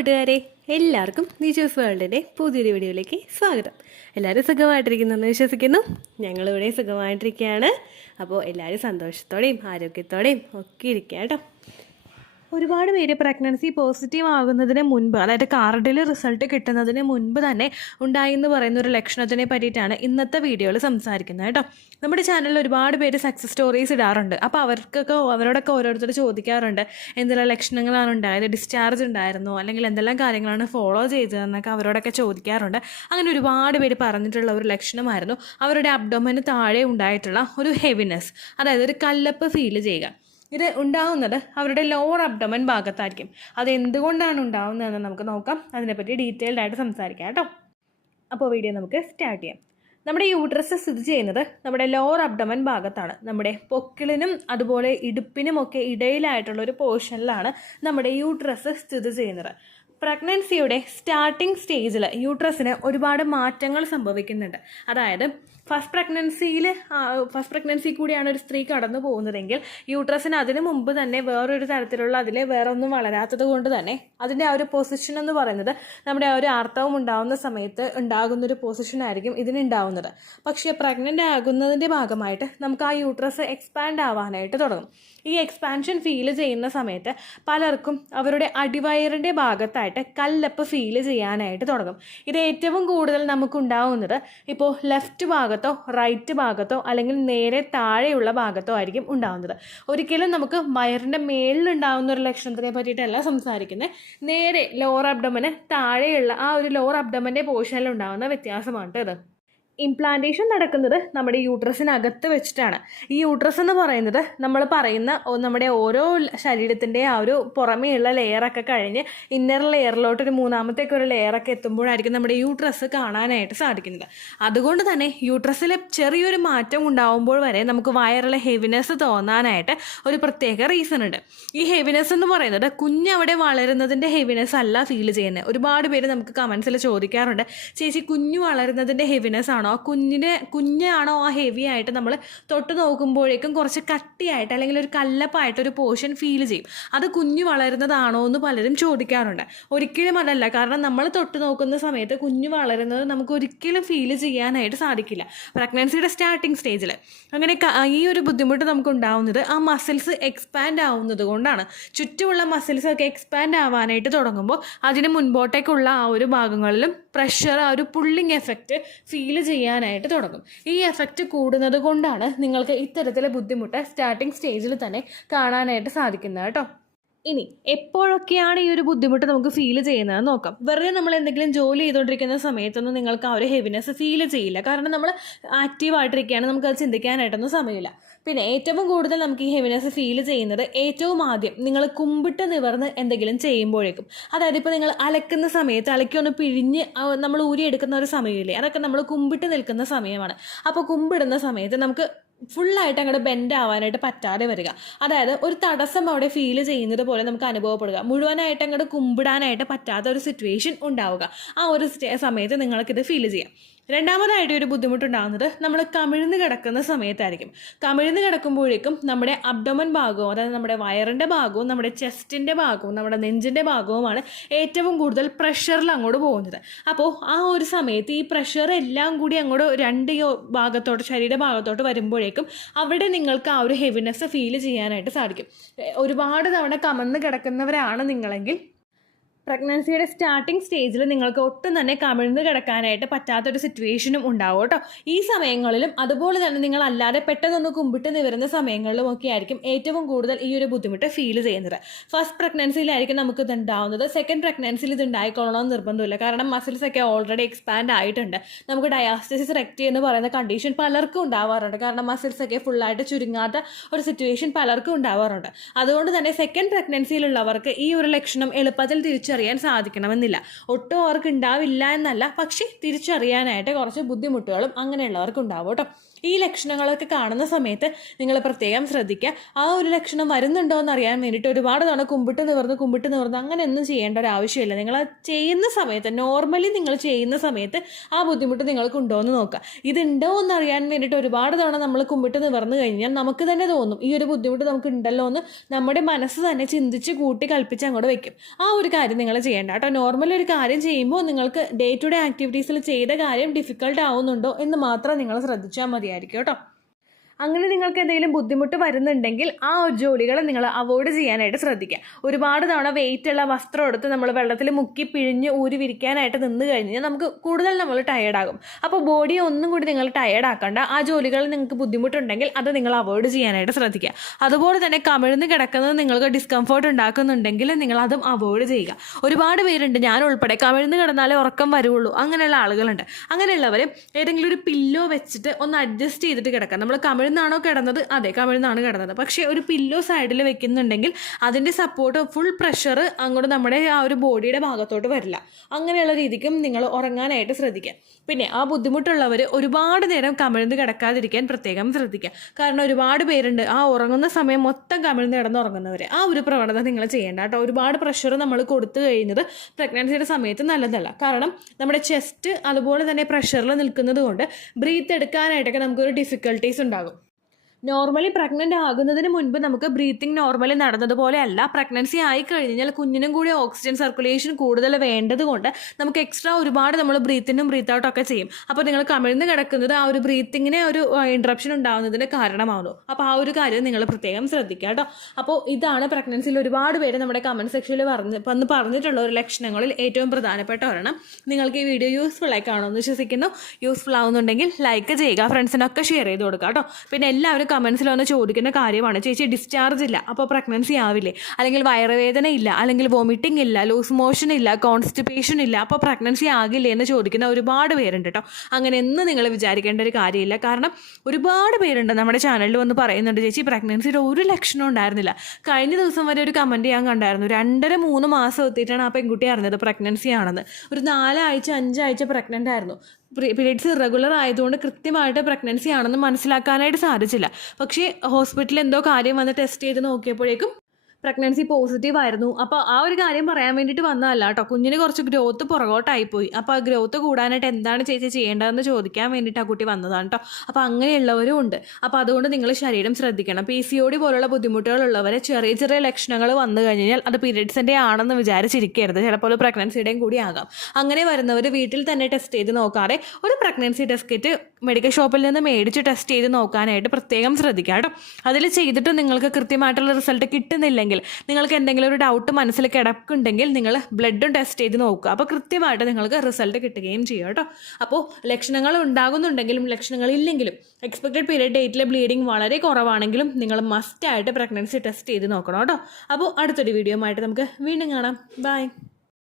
കൂട്ടുകാരെ, എല്ലാവർക്കും നീച്ചൂസ് വേൾഡിൻ്റെ പുതിയൊരു വീഡിയോയിലേക്ക് സ്വാഗതം. എല്ലാവരും സുഖമായിട്ടിരിക്കുന്നെന്ന് വിശ്വസിക്കുന്നു. ഞങ്ങളിവിടെ സുഖമായിട്ടിരിക്കുകയാണ്. അപ്പോൾ എല്ലാവരും സന്തോഷത്തോടെയും ആരോഗ്യത്തോടെയും ഒക്കെ ഇരിക്കുക കേട്ടോ. ഒരുപാട് പേര് പ്രഗ്നൻസി പോസിറ്റീവ് ആകുന്നതിന് മുൻപ്, അതായത് കാർഡിൽ റിസൾട്ട് കിട്ടുന്നതിന് മുൻപ് തന്നെ ഉണ്ടായി എന്ന് പറയുന്ന ഒരു ലക്ഷണത്തിനെ പറ്റിയിട്ടാണ് ഇന്നത്തെ വീഡിയോയിൽ സംസാരിക്കുന്നത് കേട്ടോ. നമ്മുടെ ചാനലിൽ ഒരുപാട് പേര് സക്സസ് സ്റ്റോറീസ് ഇടാറുണ്ട്. അപ്പോൾ അവരോടൊക്കെ ഓരോരുത്തർ ചോദിക്കാറുണ്ട്, എന്തെല്ലാം ലക്ഷണങ്ങളാണ് ഉണ്ടായത്, ഡിസ്ചാർജ് ഉണ്ടായിരുന്നോ, അല്ലെങ്കിൽ എന്തെല്ലാം കാര്യങ്ങളാണ് ഫോളോ ചെയ്തതെന്നൊക്കെ അവരോടൊക്കെ ചോദിക്കാറുണ്ട്. അങ്ങനെ ഒരുപാട് പേര് പറഞ്ഞിട്ടുള്ള ഒരു ലക്ഷണമായിരുന്നു അവരുടെ അബ്ഡോമന് താഴെ ഉണ്ടായിട്ടുള്ള ഒരു ഹെവിനെസ്, അതായത് ഒരു കല്ലപ്പ് ഫീൽ ചെയ്യുക. ഇത് ഉണ്ടാകുന്നത് അവരുടെ ലോവർ അബ്ഡോമൻ ഭാഗത്തായിരിക്കും. അത് എന്തുകൊണ്ടാണ് ഉണ്ടാകുന്നതെന്ന് നമുക്ക് നോക്കാം. അതിനെപ്പറ്റി ഡീറ്റെയിൽഡ് ആയിട്ട് സംസാരിക്കാം കേട്ടോ. അപ്പോൾ വീഡിയോ നമുക്ക് സ്റ്റാർട്ട് ചെയ്യാം. നമ്മുടെ യൂട്രസ് സ്ഥിതി ചെയ്യുന്നത് നമ്മുടെ ലോവർ അബ്ഡോമൻ ഭാഗത്താണ്. നമ്മുടെ പൊക്കിളിനും അതുപോലെ ഇടുപ്പിനും ഒക്കെ ഇടയിലായിട്ടുള്ള ഒരു പോർഷനിലാണ് നമ്മുടെ യൂട്രസ് സ്ഥിതി ചെയ്യുന്നത്. പ്രഗ്നൻസിയുടെ സ്റ്റാർട്ടിംഗ് സ്റ്റേജിൽ യൂട്രസിന് ഒരുപാട് മാറ്റങ്ങൾ സംഭവിക്കുന്നുണ്ട്. അതായത് ഫസ്റ്റ് പ്രഗ്നൻസി കൂടിയാണ് ഒരു സ്ത്രീ കടന്നു പോകുന്നതെങ്കിൽ യൂട്രസിന് അതിന് മുമ്പ് തന്നെ വേറൊരു തരത്തിലുള്ള വേറെ ഒന്നും വളരാത്തത് കൊണ്ട് തന്നെ അതിൻ്റെ ആ ഒരു പൊസിഷൻ എന്ന് പറയുന്നത് നമ്മുടെ ആ ഒരു ആർത്തവം ഉണ്ടാകുന്ന സമയത്ത് ഉണ്ടാകുന്നൊരു പൊസിഷനായിരിക്കും ഇതിനുണ്ടാവുന്നത്. പക്ഷേ പ്രഗ്നൻ്റ് ആകുന്നതിൻ്റെ ഭാഗമായിട്ട് നമുക്ക് ആ യൂട്രസ് എക്സ്പാൻഡ് ആവാനായിട്ട് തുടങ്ങും. ഈ എക്സ്പാൻഷൻ ഫീൽ ചെയ്യുന്ന സമയത്ത് പലർക്കും അവരുടെ അടിവയറിൻ്റെ ഭാഗത്തായിട്ട് കല്ലപ്പ് ഫീൽ ചെയ്യാനായിട്ട് തുടങ്ങും. ഇത് ഏറ്റവും കൂടുതൽ നമുക്കുണ്ടാവുന്നത് ഇപ്പോൾ ലെഫ്റ്റ് ഭാഗത്തോ റൈറ്റ് ഭാഗത്തോ അല്ലെങ്കിൽ നേരെ താഴെയുള്ള ഭാഗത്തോ ആയിരിക്കും ഉണ്ടാകുന്നത്. ഒരിക്കലും നമുക്ക് വയറിൻ്റെ മേളിലുണ്ടാകുന്ന ഒരു ലക്ഷണത്തിനെ പറ്റിയിട്ടല്ല സംസാരിക്കുന്നത്. നേരെ ലോവർ അബ്ഡോമന് താഴെയുള്ള ആ ഒരു ലോവർ അബ്ഡോമൻ്റെ പോർഷനിൽ ഉണ്ടാകുന്ന വ്യത്യാസമാണ് ഇത്. ഇംപ്ലാന്റേഷൻ നടക്കുന്നത് നമ്മുടെ യൂട്രസിനകത്ത് വെച്ചിട്ടാണ്. ഈ യൂട്രസ് എന്ന് പറയുന്നത് നമ്മൾ പറയുന്ന നമ്മുടെ ഓരോ ശരീരത്തിൻ്റെ ആ ഒരു പുറമേയുള്ള ലെയറൊക്കെ കഴിഞ്ഞ് ഇന്നർ ലെയറിലോട്ട് ഒരു മൂന്നാമത്തേക്ക് ഒരു ലെയറൊക്കെ എത്തുമ്പോഴായിരിക്കും നമ്മുടെ യൂട്രസ് കാണാനായിട്ട് സാധിക്കുന്നത്. അതുകൊണ്ട് തന്നെ യൂട്രസിൽ ചെറിയൊരു മാറ്റം ഉണ്ടാവുമ്പോൾ വരെ നമുക്ക് വയറിലെ ഹെവിനെസ് തോന്നാനായിട്ട് ഒരു പ്രത്യേക റീസൺ ഉണ്ട്. ഈ ഹെവിനെസ് എന്ന് പറയുന്നത് കുഞ്ഞവിടെ വളരുന്നതിൻ്റെ ഹെവിനെസ് അല്ല ഫീൽ ചെയ്യുന്നത്. ഒരുപാട് പേര് നമുക്ക് കമൻസിൽ ചോദിക്കാറുണ്ട്, ചേച്ചി കുഞ്ഞു വളരുന്നതിൻ്റെ ഹെവിനെസ് ആണോ, കുഞ്ഞാണോ ആ ഹെവി ആയിട്ട് നമ്മൾ തൊട്ട് നോക്കുമ്പോഴേക്കും കുറച്ച് കട്ടിയായിട്ട് അല്ലെങ്കിൽ ഒരു കല്ലപ്പായിട്ട് ഒരു പോർഷൻ ഫീൽ ചെയ്യും, അത് കുഞ്ഞു വളരുന്നതാണോ എന്ന് പലരും ചോദിക്കാറുണ്ട്. ഒരിക്കലും അതല്ല. കാരണം നമ്മൾ തൊട്ട് നോക്കുന്ന സമയത്ത് കുഞ്ഞു വളരുന്നത് നമുക്ക് ഒരിക്കലും ഫീൽ ചെയ്യാനായിട്ട് സാധിക്കില്ല പ്രഗ്നൻസിയുടെ സ്റ്റാർട്ടിങ് സ്റ്റേജിൽ. അങ്ങനെ ഈ ഒരു ബുദ്ധിമുട്ട് നമുക്ക് ഉണ്ടാവുന്നത് ആ മസിൽസ് എക്സ്പാൻഡ് ആവുന്നത് കൊണ്ടാണ്. ചുറ്റുമുള്ള മസിൽസൊക്കെ എക്സ്പാൻഡ് ആവാനായിട്ട് തുടങ്ങുമ്പോൾ അതിന് മുൻപോട്ടേക്കുള്ള ആ ഒരു ഭാഗങ്ങളിലും പ്രഷർ, ആ ഒരു പുള്ളിങ് എഫക്റ്റ് ഫീൽ ചെയ്യാനായിട്ട് തുടങ്ങും. ഈ എഫക്റ്റ് കൂടുന്നത് കൊണ്ടാണ് നിങ്ങൾക്ക് ഇത്തരത്തിലെ ബുദ്ധിമുട്ട് സ്റ്റാർട്ടിങ് സ്റ്റേജിൽ തന്നെ കാണാനായിട്ട് സാധിക്കുന്നത് കേട്ടോ. ഇനി എപ്പോഴൊക്കെയാണ് ഈ ഒരു ബുദ്ധിമുട്ട് നമുക്ക് ഫീൽ ചെയ്യുന്നത് നോക്കാം. വെറുതെ നമ്മൾ എന്തെങ്കിലും ജോലി ചെയ്തുകൊണ്ടിരിക്കുന്ന സമയത്തൊന്നും നിങ്ങൾക്ക് ആ ഒരു ഹെവിനെസ് ഫീൽ ചെയ്യില്ല. കാരണം നമ്മൾ ആക്റ്റീവായിട്ടിരിക്കുകയാണ്, നമുക്കത് ചിന്തിക്കാനായിട്ടൊന്നും സമയമില്ല. പിന്നെ ഏറ്റവും കൂടുതൽ നമുക്ക് ഈ ഹെവിനെസ് ഫീൽ ചെയ്യുന്നത് ഏറ്റവും ആദ്യം നിങ്ങൾ കുമ്പിട്ട് നിവർന്ന് എന്തെങ്കിലും ചെയ്യുമ്പോഴേക്കും. അതായത് ഇപ്പോൾ നിങ്ങൾ അലക്കുന്ന സമയത്ത് അലക്കൊന്ന് പിഴിഞ്ഞ് നമ്മൾ ഊരിയെടുക്കുന്ന ഒരു സമയമില്ലേ, അതൊക്കെ നമ്മൾ കുമ്പിട്ട് നിൽക്കുന്ന സമയമാണ്. അപ്പോൾ കുമ്പിടുന്ന സമയത്ത് നമുക്ക് ഫുള്ളായിട്ട് അങ്ങോട്ട് ബെൻഡ് ആവാനായിട്ട് പറ്റാതെ വരിക. അതായത് ഒരു തടസ്സം അവിടെ ഫീൽ ചെയ്യുന്നത് പോലെ നമുക്ക് അനുഭവപ്പെടുക. മുഴുവനായിട്ട് അങ്ങോട്ട് കുമ്പിടാനായിട്ട് പറ്റാത്ത ഒരു സിറ്റുവേഷൻ ഉണ്ടാവുക. ആ ഒരു സമയത്ത് നിങ്ങൾക്കിത് ഫീൽ ചെയ്യാം. രണ്ടാമതായിട്ട് ഒരു ബുദ്ധിമുട്ടുണ്ടാകുന്നത് നമ്മൾ കമിഴ്ന്ന് കിടക്കുന്ന സമയത്തായിരിക്കും. കമിഴ്ന്ന് കിടക്കുമ്പോഴേക്കും നമ്മുടെ അബ്ഡോമൻ ഭാഗവും, അതായത് നമ്മുടെ വയറിൻ്റെ ഭാഗവും നമ്മുടെ ചെസ്റ്റിൻ്റെ ഭാഗവും നമ്മുടെ നെഞ്ചിൻ്റെ ഭാഗവുമാണ് ഏറ്റവും കൂടുതൽ പ്രഷറിൽ അങ്ങോട്ട് പോകുന്നത്. അപ്പോൾ ആ ഒരു സമയത്ത് ഈ പ്രഷർ എല്ലാം കൂടി അങ്ങോട്ട് രണ്ട് ഭാഗത്തോട്ട്, ശരീരഭാഗത്തോട്ട് വരുമ്പോഴേക്കും അവിടെ നിങ്ങൾക്ക് ആ ഒരു ഹെവിനെസ് ഫീൽ ചെയ്യാനായിട്ട് സാധിക്കും. ഒരുപാട് തവണ കമന്ന് കിടക്കുന്നവരാണ് നിങ്ങളെങ്കിൽ പ്രഗ്നൻസിയുടെ സ്റ്റാർട്ടിങ് സ്റ്റേജിൽ നിങ്ങൾക്ക് ഒട്ടും തന്നെ കമിഴ്ന്ന് കിടക്കാനായിട്ട് പറ്റാത്തൊരു സിറ്റുവേഷനും ഉണ്ടാവും കേട്ടോ. ഈ സമയങ്ങളിലും അതുപോലെ തന്നെ നിങ്ങൾ അല്ലാതെ പെട്ടെന്നൊന്ന് കുമ്പിട്ട് നിവരുന്ന സമയങ്ങളിലും ഒക്കെ ആയിരിക്കും ഏറ്റവും കൂടുതൽ ഈ ഒരു ബുദ്ധിമുട്ട് ഫീൽ ചെയ്യുന്നത്. ഫസ്റ്റ് പ്രഗ്നൻസിയിലായിരിക്കും നമുക്ക് ഇത് ഉണ്ടാവുന്നത്. സെക്കൻഡ് പ്രഗ്നൻസിയിൽ ഇത് ഉണ്ടായിക്കൊള്ളണമെന്ന് നിർബന്ധമില്ല. കാരണം മസിൽസ് ഒക്കെ ഓൾറെഡി എക്സ്പാൻഡ് ആയിട്ടുണ്ട്. നമുക്ക് ഡയാസ്റ്റസിസ് റെക്ടി എന്ന് പറയുന്ന കണ്ടീഷൻ പലർക്കും ഉണ്ടാവാറുണ്ട്. കാരണം മസിൽസ് ഒക്കെ ഫുള്ളായിട്ട് ചുരുങ്ങാത്ത ഒരു സിറ്റുവേഷൻ പലർക്കും ഉണ്ടാവാറുണ്ട്. അതുകൊണ്ട് തന്നെ സെക്കൻഡ് പ്രഗ്നൻസിയിലുള്ളവർക്ക് ഈ ഒരു ലക്ഷണം എളുപ്പത്തിൽ തിരിച്ചറിയാൻ സാധിക്കണമെന്നില്ല. ഒട്ടും അവർക്ക് ഉണ്ടാവില്ല എന്നല്ല, പക്ഷേ തിരിച്ചറിയാനായിട്ട് കുറച്ച് ബുദ്ധിമുട്ടുകളും അങ്ങനെയുള്ളവർക്ക് ഉണ്ടാവും കേട്ടോ. ഈ ലക്ഷണങ്ങളൊക്കെ കാണുന്ന സമയത്ത് നിങ്ങൾ പ്രത്യേകം ശ്രദ്ധിക്കുക. ആ ഒരു ലക്ഷണം വരുന്നുണ്ടോ എന്ന് അറിയാൻ വേണ്ടിയിട്ട് ഒരുപാട് തവണ കുമ്പിട്ട് നിവർന്ന് അങ്ങനെയൊന്നും ചെയ്യേണ്ട ഒരു ആവശ്യമില്ല. നിങ്ങൾ ചെയ്യുന്ന സമയത്ത്, നോർമലി നിങ്ങൾ ചെയ്യുന്ന സമയത്ത് ആ ബുദ്ധിമുട്ട് നിങ്ങൾക്കുണ്ടോ എന്ന് നോക്കുക. ഇതുണ്ടോ എന്ന് അറിയാൻ വേണ്ടിയിട്ട് ഒരുപാട് തവണ നമ്മൾ കുമ്പിട്ട് നിവർന്ന് കഴിഞ്ഞാൽ നമുക്ക് തന്നെ തോന്നും ഈ ഒരു ബുദ്ധിമുട്ട് നമുക്ക് ഉണ്ടല്ലോ എന്ന്. നമ്മുടെ മനസ്സ് തന്നെ ചിന്തിച്ച് കൂട്ടി കൽപ്പിച്ച് അങ്ങോട്ട് വയ്ക്കും. ആ ഒരു കാര്യം നിങ്ങൾ നിങ്ങൾ ചെയ്യേണ്ട കേട്ടോ. നോർമൽ ഒരു കാര്യം ചെയ്യുമ്പോൾ നിങ്ങൾക്ക് ഡേ ടു ഡേ ആക്ടിവിറ്റീസിൽ ചെയ്ത കാര്യം ഡിഫിക്കൽട്ട് ആവുന്നുണ്ടോ എന്ന് മാത്രം നിങ്ങൾ ശ്രദ്ധിച്ചാൽ മതിയായിരിക്കും കേട്ടോ. അങ്ങനെ നിങ്ങൾക്ക് എന്തെങ്കിലും ബുദ്ധിമുട്ട് വരുന്നുണ്ടെങ്കിൽ ആ ഒരു ജോലികൾ നിങ്ങൾ അവോയ്ഡ് ചെയ്യാനായിട്ട് ശ്രദ്ധിക്കുക. ഒരുപാട് തവണ വെയിറ്റുള്ള വസ്ത്രം എടുത്ത് നമ്മൾ വെള്ളത്തിൽ മുക്കി പിഴിഞ്ഞ് ഊരി വിരിക്കാനായിട്ട് നിന്ന് കഴിഞ്ഞാൽ നമുക്ക് കൂടുതൽ നമ്മൾ ടയേർഡാകും. അപ്പോൾ ബോഡിയെ ഒന്നും കൂടി നിങ്ങൾ ടയേർഡാക്കണ്ട. ആ ജോലികൾ നിങ്ങൾക്ക് ബുദ്ധിമുട്ടുണ്ടെങ്കിൽ അത് നിങ്ങൾ അവോയ്ഡ് ചെയ്യാനായിട്ട് ശ്രദ്ധിക്കുക. അതുപോലെ തന്നെ കമിഴ്ന്ന് കിടക്കുന്നത് നിങ്ങൾക്ക് ഡിസ്കംഫേർട്ട് ഉണ്ടാക്കുന്നുണ്ടെങ്കിൽ നിങ്ങൾ അതും അവോയ്ഡ് ചെയ്യുക. ഒരുപാട് പേരുണ്ട്, ഞാൻ ഉൾപ്പെടെ, കമിഴ്ന്ന് കിടന്നാലേ ഉറക്കം വരുള്ളൂ അങ്ങനെയുള്ള ആളുകളുണ്ട്. അങ്ങനെയുള്ളവർ ഏതെങ്കിലും ഒരു പില്ലോ വെച്ചിട്ട് ഒന്ന് അഡ്ജസ്റ്റ് ചെയ്തിട്ട് കിടക്കാം. നമ്മൾ കമിഴ്ന്നാണോ കിടന്നത്? അതെ, കമിഴ്ന്നാണ് കിടന്നത്. പക്ഷേ ഒരു പില്ലോ സൈഡിൽ വെക്കുന്നുണ്ടെങ്കിൽ അതിൻ്റെ സപ്പോർട്ട് ഫുൾ പ്രഷർ അങ്ങോട്ട് നമ്മുടെ ആ ഒരു ബോഡിയുടെ ഭാഗത്തോട്ട് വരില്ല. അങ്ങനെയുള്ള രീതിക്കും നിങ്ങൾ ഉറങ്ങാനായിട്ട് ശ്രദ്ധിക്കുക. പിന്നെ ആ ബുദ്ധിമുട്ടുള്ളവർ ഒരുപാട് നേരം കമിഴ്ന്ന് കിടക്കാതിരിക്കാൻ പ്രത്യേകം ശ്രദ്ധിക്കുക. കാരണം ഒരുപാട് പേരുണ്ട് ആ ഉറങ്ങുന്ന സമയം മൊത്തം കമിഴ്ന്ന് കിടന്ന് ഉറങ്ങുന്നവർ. ആ ഒരു പ്രവണത നിങ്ങൾ ചെയ്യേണ്ട കേട്ടോ. ഒരുപാട് പ്രഷർ നമ്മൾ കൊടുത്തു കഴിയുന്നത് പ്രഗ്നൻസിയുടെ സമയത്ത് നല്ലതല്ല. കാരണം നമ്മുടെ ചെസ്റ്റ് അതുപോലെ തന്നെ പ്രഷറിൽ നിൽക്കുന്നത് കൊണ്ട് ബ്രീത്ത് എടുക്കാനായിട്ടൊക്കെ നമുക്കൊരു ഡിഫിക്കൽട്ടീസ് ഉണ്ടാകും. നോർമലി പ്രഗ്നൻ്റ് ആകുന്നതിന് മുൻപ് നമുക്ക് ബ്രീത്തിങ് നോർമലി നടന്നതുപോലെ അല്ല. പ്രഗ്നൻസി ആയി കഴിഞ്ഞാൽ കുഞ്ഞിനും കൂടി ഓക്സിജൻ സർക്കുലേഷൻ കൂടുതൽ വേണ്ടതുകൊണ്ട് നമുക്ക് എക്സ്ട്രാ ഒരുപാട് നമ്മൾ ബ്രീത്തിനും ബ്രീത്ത് ഔട്ടൊക്കെ ചെയ്യും. അപ്പോൾ നിങ്ങൾ കമിഴ്ന്ന് കിടക്കുന്നത് ആ ഒരു ബ്രീത്തിങ്ങിനെ ഒരു ഇൻട്രപ്ഷൻ ഉണ്ടാകുന്നതിന് കാരണമാകുന്നു. അപ്പോൾ ആ ഒരു കാര്യം നിങ്ങൾ പ്രത്യേകം ശ്രദ്ധിക്കുക കേട്ടോ. അപ്പോൾ ഇതാണ് പ്രഗ്നൻസിയിൽ ഒരുപാട് പേര് നമ്മുടെ കമൻറ്റ് സെക്ഷനിൽ പറഞ്ഞിട്ടുള്ള ഒരു ലക്ഷണങ്ങളിൽ ഏറ്റവും പ്രധാനപ്പെട്ട ഒരെണ്ണം. നിങ്ങൾക്ക് ഈ വീഡിയോ യൂസ്ഫുൾ ആയി കാണുമെന്ന് വിശ്വസിക്കുന്നു. യൂസ്ഫുൾ ആവുന്നുണ്ടെങ്കിൽ ലൈക്ക് ചെയ്യുക, ഫ്രണ്ട്സിനൊക്കെ ഷെയർ ചെയ്ത് കൊടുക്കുക കേട്ടോ. പിന്നെ എല്ലാവരും കമൻസിൽ വന്ന് ചോദിക്കുന്ന കാര്യമാണ്, ചേച്ചി ഡിസ്ചാർജ് ഇല്ല അപ്പോൾ പ്രഗ്നൻസി ആവില്ലേ, അല്ലെങ്കിൽ വയറുവേദന ഇല്ല, അല്ലെങ്കിൽ വോമിറ്റിംഗ് ഇല്ല, ലൂസ് മോഷൻ ഇല്ല, കോൺസ്റ്റിപ്പേഷൻ ഇല്ല, അപ്പോൾ പ്രഗ്നൻസി ആകില്ലേ എന്ന് ചോദിക്കുന്ന ഒരുപാട് പേരുണ്ട് കേട്ടോ. അങ്ങനെ ഒന്നും നിങ്ങൾ വിചാരിക്കേണ്ട ഒരു കാര്യമില്ല. കാരണം ഒരുപാട് പേരുണ്ട് നമ്മുടെ ചാനലിൽ വന്ന് പറയുന്നുണ്ട്, ചേച്ചി പ്രഗ്നൻസിയുടെ ഒരു ലക്ഷണം ഉണ്ടായിരുന്നില്ല. കഴിഞ്ഞ ദിവസം വരെ ഒരു കമൻറ്റ് ഞാൻ കണ്ടായിരുന്നു, 2.5-3 മാസം എത്തിയിട്ടാണ് ആ പെൺകുട്ടി അറിഞ്ഞത് പ്രഗ്നൻസി ആണെന്ന്. ഒരു 4 ആഴ്ച 5 ആഴ്ച പ്രഗ്നൻ്റ് ആയിരുന്നു. പീരീഡ്സ് ഇറഗുലർ ആയതുകൊണ്ട് കൃത്യമായിട്ട് പ്രഗ്നൻസി ആണെന്ന് മനസ്സിലാക്കാനായിട്ട് സാധിച്ചില്ല. പക്ഷേ ഹോസ്പിറ്റലിൽ എന്തോ കാര്യം വന്ന് ടെസ്റ്റ് ചെയ്ത് നോക്കിയപ്പോഴേക്കും പ്രഗ്നൻസി പോസിറ്റീവ് ആയിരുന്നു. അപ്പോൾ ആ ഒരു കാര്യം പറയാൻ വേണ്ടിയിട്ട് വന്നതല്ല കേട്ടോ. കുഞ്ഞിന് കുറച്ച് ഗ്രോത്ത് പുറകോട്ടായിപ്പോയി. അപ്പോൾ ആ ഗ്രോത്ത് കൂടാനായിട്ട് എന്താണ് ചേച്ചി ചെയ്യേണ്ടതെന്ന് ചോദിക്കാൻ വേണ്ടിയിട്ട് ആ കുട്ടി വന്നതാണ് കേട്ടോ. അപ്പോൾ അങ്ങനെയുള്ളവരും ഉണ്ട്. അപ്പോൾ അതുകൊണ്ട് നിങ്ങൾ ശരീരം ശ്രദ്ധിക്കണം. PCOD പോലുള്ള ബുദ്ധിമുട്ടുകളുള്ളവരെ ചെറിയ ചെറിയ ലക്ഷണങ്ങൾ വന്നു കഴിഞ്ഞാൽ അത് പീരിയഡ്സിൻ്റെ ആണെന്ന് വിചാരിച്ചിരിക്കരുത്. ചിലപ്പോൾ പ്രഗ്നൻസിയുടെയും കൂടി ആകാം. അങ്ങനെ വരുന്നവർ വീട്ടിൽ തന്നെ ടെസ്റ്റ് ചെയ്ത് നോക്കാതെ ഒരു പ്രഗ്നൻസി ടെസ്റ്റ് കിറ്റ് മെഡിക്കൽ ഷോപ്പിൽ നിന്ന് മേടിച്ച് ടെസ്റ്റ് ചെയ്ത് നോക്കാനായിട്ട് പ്രത്യേകം ശ്രദ്ധിക്കുക കേട്ടോ. അതിൽ ചെയ്തിട്ട് നിങ്ങൾക്ക് കൃത്യമായിട്ടുള്ള റിസൾട്ട് കിട്ടുന്നില്ലെങ്കിൽ, നിങ്ങൾക്ക് എന്തെങ്കിലും ഒരു ഡൗട്ട് മനസ്സിൽ കിടക്കുന്നുണ്ടെങ്കിൽ നിങ്ങൾ ബ്ലഡും ടെസ്റ്റ് ചെയ്ത് നോക്കുക. അപ്പോൾ കൃത്യമായിട്ട് നിങ്ങൾക്ക് റിസൾട്ട് കിട്ടുകയും ചെയ്യും കേട്ടോ. അപ്പോൾ ലക്ഷണങ്ങൾ ഉണ്ടാകുന്നുണ്ടെങ്കിലും ലക്ഷണങ്ങളില്ലെങ്കിലും എക്സ്പെക്റ്റഡ് പീരിയഡ് ഡേറ്റിലെ ബ്ലീഡിങ് വളരെ കുറവാണെങ്കിലും നിങ്ങൾ മസ്റ്റായിട്ട് പ്രഗ്നൻസി ടെസ്റ്റ് ചെയ്ത് നോക്കണം കേട്ടോ. അപ്പോൾ അടുത്തൊരു വീഡിയോ ആയിട്ട് നമുക്ക് വീണ്ടും കാണാം. ബൈ.